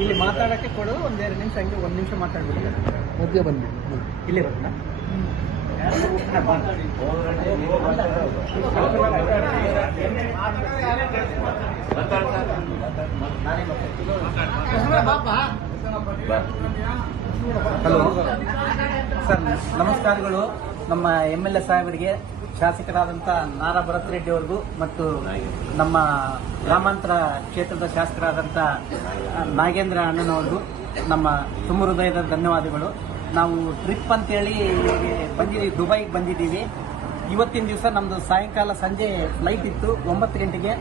ಇಲ್ಲಿ ಮಾತಾಡಕ್ಕೆ ಕೊಡು. ಒಂದೆರಡು ನಿಮಿಷ ಹಂಗೆ ಒಂದು ನಿಮಿಷ ಮಾತಾಡ್ಬಿಟ್ಟು ಮಧ್ಯ ಬಂದು ಇಲ್ಲೇ ಬರ್ತಾ ಹಲೋ ಸರ್, ನಮಸ್ಕಾರಗಳು. ನಮ್ಮ MLA ಸಾಹೇಬರಿಗೆ, ಶಾಸಕರಾದಂಥ ನಾರಾ ಭರತ್ ರೆಡ್ಡಿ ಅವ್ರಿಗೂ ಮತ್ತು ನಮ್ಮ ಗ್ರಾಮಾಂತರ ಕ್ಷೇತ್ರದ ಶಾಸಕರಾದಂಥ ನಾಗೇಂದ್ರ ಅಣ್ಣನವ್ರಿಗೂ ನಮ್ಮ ತುಂಬ ಹೃದಯದ ಧನ್ಯವಾದಗಳು. ನಾವು ಟ್ರಿಪ್ ಅಂತೇಳಿ ಬಂದಿದ್ದೀವಿ, ದುಬೈಗೆ ಬಂದಿದ್ದೀವಿ. ಇವತ್ತಿನ ದಿವಸ ನಮ್ಮದು ಸಾಯಂಕಾಲ ಸಂಜೆ ಫ್ಲೈಟ್ ಇತ್ತು 9 ಗಂಟೆಗೆ.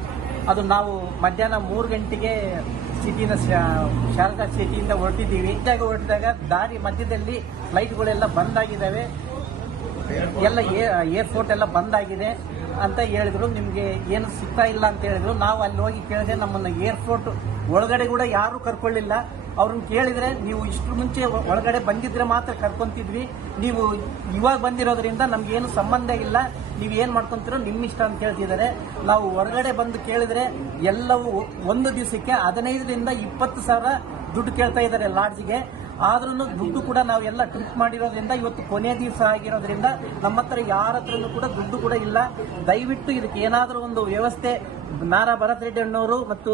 ಅದು ನಾವು ಮಧ್ಯಾಹ್ನ 3 ಗಂಟೆಗೆ ಸಿಟಿನ ಶಾರದಾ ಸಿಟಿಯಿಂದ ಹೊರಟಿದ್ದೀವಿ. ಹೊರಟಿದಾಗ ದಾರಿ ಮಧ್ಯದಲ್ಲಿ ಫ್ಲೈಟ್ಗಳೆಲ್ಲ ಬಂದಾಗಿದ್ದಾವೆ, ಎಲ್ಲ ಏರ್ಪೋರ್ಟ್ ಎಲ್ಲ ಬಂದಾಗಿದೆ ಅಂತ ಹೇಳಿದ್ರು. ನಿಮಗೆ ಏನು ಸಿಗ್ತಾ ಇಲ್ಲ ಅಂತ ಹೇಳಿದ್ರು. ನಾವು ಅಲ್ಲಿ ಹೋಗಿ ಕೇಳಿದ್ರೆ ನಮ್ಮನ್ನು ಏರ್ಪೋರ್ಟ್ ಒಳಗಡೆ ಕೂಡ ಯಾರೂ ಕರ್ಕೊಳ್ಳಿಲ್ಲ. ಅವ್ರನ್ನ ಕೇಳಿದ್ರೆ ನೀವು ಇಷ್ಟು ಮುಂಚೆ ಒಳಗಡೆ ಬಂದಿದ್ರೆ ಮಾತ್ರ ಕರ್ಕೊಂತಿದ್ವಿ, ನೀವು ಇವಾಗ ಬಂದಿರೋದ್ರಿಂದ ನಮ್ಗೇನು ಸಂಬಂಧ ಇಲ್ಲ, ನೀವು ಏನು ಮಾಡ್ಕೊಂತೀರೋ ನಿಮ್ಮ ಇಷ್ಟ ಅಂತ ಕೇಳ್ತಿದ್ದಾರೆ. ನಾವು ಹೊರಗಡೆ ಬಂದು ಕೇಳಿದ್ರೆ ಎಲ್ಲವೂ ಒಂದು ದಿವಸಕ್ಕೆ 15ರಿಂದ 20 ಸಾವಿರ ದುಡ್ಡು ಕೇಳ್ತಾ ಇದ್ದಾರೆ ಲಾಡ್ಜ್ಗೆ. ಆದ್ರೂ ದುಡ್ಡು ಕೂಡ ನಾವು ಎಲ್ಲ ಟ್ರಿಪ್ ಮಾಡಿರೋದ್ರಿಂದ ಇವತ್ತು ಕೊನೆ ದಿವಸ ಆಗಿರೋದ್ರಿಂದ ನಮ್ಮ ಹತ್ರ ಯಾರ ಹತ್ರನೂ ಕೂಡ ದುಡ್ಡು ಕೂಡ ಇಲ್ಲ. ದಯವಿಟ್ಟು ಇದಕ್ಕೆ ಏನಾದರೂ ಒಂದು ವ್ಯವಸ್ಥೆ ನಾರಾ ಭರತ್ ರೆಡ್ಡಿ ಅಣ್ಣವರು ಮತ್ತು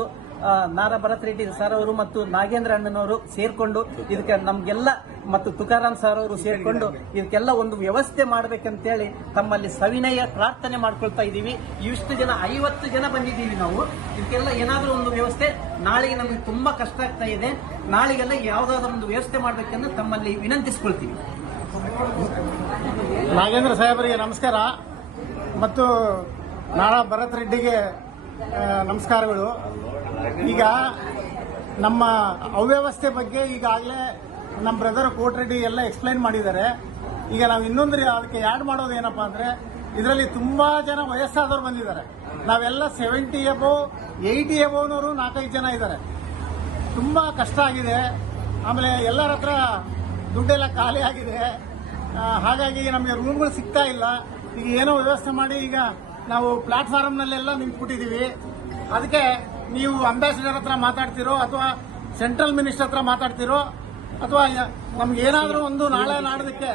ನಾರಾ ಭರತ್ ರೆಡ್ಡಿ ಸರ್ ಅವರು ಮತ್ತು ನಾಗೇಂದ್ರ ಅಣ್ಣನವರು ಸೇರ್ಕೊಂಡು ಇದಕ್ಕೆ ನಮ್ಗೆಲ್ಲ ಮತ್ತು ತುಕಾರಾಮ್ ಸರ್ ಅವರು ಸೇರ್ಕೊಂಡು ಇದಕ್ಕೆಲ್ಲ ಒಂದು ವ್ಯವಸ್ಥೆ ಮಾಡ್ಬೇಕಂತೇಳಿ ತಮ್ಮಲ್ಲಿ ಸವಿನಯ ಪ್ರಾರ್ಥನೆ ಮಾಡ್ಕೊಳ್ತಾ ಇದ್ದೀವಿ. ಇಷ್ಟು ಜನ 50 ಜನ ಬಂದಿದ್ದೀವಿ ನಾವು. ಇದಕ್ಕೆಲ್ಲ ಏನಾದರೂ ಒಂದು ವ್ಯವಸ್ಥೆ, ನಾಳೆಗೆ ನಮಗೆ ತುಂಬಾ ಕಷ್ಟ ಆಗ್ತಾ ಇದೆ, ನಾಳೆಗೆಲ್ಲ ಯಾವುದಾದ್ರೂ ಒಂದು ವ್ಯವಸ್ಥೆ ಮಾಡ್ಬೇಕಂತ ತಮ್ಮಲ್ಲಿ ವಿನಂತಿಸ್ಕೊಳ್ತೀವಿ. ನಾಗೇಂದ್ರ ಸಾಹೇಬರಿಗೆ ನಮಸ್ಕಾರ ಮತ್ತು ನಾರಾ ಭರತ್ ರೆಡ್ಡಿಗೆ ನಮಸ್ಕಾರಗಳು. ಈಗ ನಮ್ಮ ಅವ್ಯವಸ್ಥೆ ಬಗ್ಗೆ ಈಗಾಗಲೇ ನಮ್ಮ ಬ್ರದರ್ ಕೋಟ್ರೆಡ್ಡಿ ಎಲ್ಲ ಎಕ್ಸ್ಪ್ಲೈನ್ ಮಾಡಿದ್ದಾರೆ. ಈಗ ನಾವು ಇನ್ನೊಂದು ಅದಕ್ಕೆ ಆ್ಯಡ್ ಮಾಡೋದು ಏನಪ್ಪಾ ಅಂದ್ರೆ, ಇದರಲ್ಲಿ ತುಂಬಾ ಜನ ವಯಸ್ಸಾದವರು ಬಂದಿದ್ದಾರೆ. ನಾವೆಲ್ಲ 70 ಎಬೋವ್ 80 ಎಬೋವ್ನವರು 4-5 ಜನ ಇದ್ದಾರೆ. ತುಂಬಾ ಕಷ್ಟ ಆಗಿದೆ. ಆಮೇಲೆ ಎಲ್ಲರ ಹತ್ರ ದುಡ್ಡೆಲ್ಲ ಖಾಲಿ ಆಗಿದೆ. ಹಾಗಾಗಿ ನಮಗೆ ರೂಮ್ಗಳು ಸಿಗ್ತಾ ಇಲ್ಲ. ಈಗ ಏನೋ ವ್ಯವಸ್ಥೆ ಮಾಡಿ ಈಗ ನಾವು ಪ್ಲಾಟ್ಫಾರ್ಮ್ನಲ್ಲೆಲ್ಲ ನಿಂತ್ಬಿಟ್ಟಿದ್ದೀವಿ. ಅದಕ್ಕೆ ನೀವು ಅಂಬಾಸಿಡರ್ ಹತ್ರ ಮಾತಾಡ್ತಿರೋ ಅಥವಾ ಸೆಂಟ್ರಲ್ ಮಿನಿಸ್ಟರ್ ಹತ್ರ ಮಾತಾಡ್ತಿರೋ ಅಥವಾ ನಮ್ಗೆ ಏನಾದರೂ ಒಂದು ನಾಳೆ ನಾಡೋದಕ್ಕೆ